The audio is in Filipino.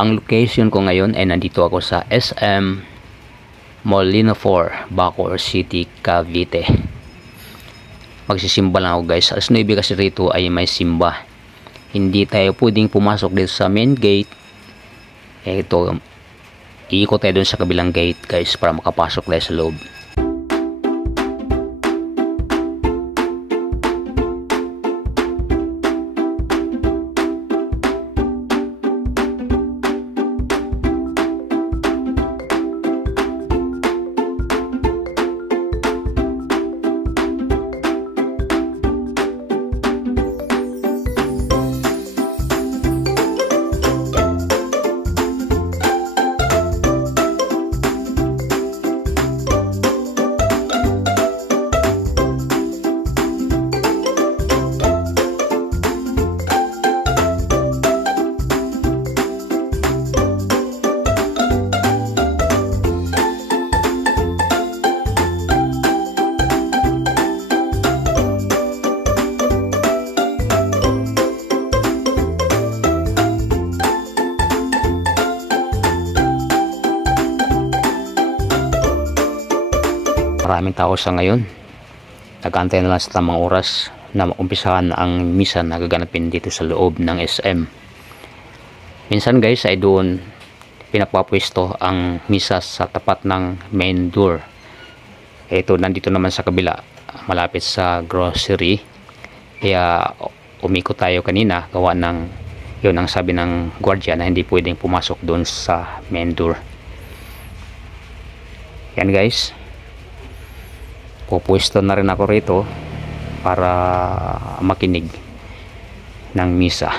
Ang location ko ngayon ay nandito ako sa SM Molino 4, Bacoor City, Cavite. Magsisimba lang ako guys. Alas 9 kasi rito ay may simba. Hindi tayo pwedeng pumasok dito sa main gate. Ito, iikot tayo dun sa kabilang gate guys para makapasok tayo sa loob. Maraming tao sa ngayon. Nag-aantay na lang sa tamang oras na maumpisahan ang misa na gaganapin dito sa loob ng SM. Minsan guys ay doon pinapapwesto ang misa sa tapat ng main door. Ito nandito naman sa kabila, malapit sa grocery. Kaya umikot tayo kanina gawa ng yun ang sabi ng gwardiya na hindi pwedeng pumasok doon sa main door. Yan guys. Pupwesto na rin ako rito para makinig ng misa.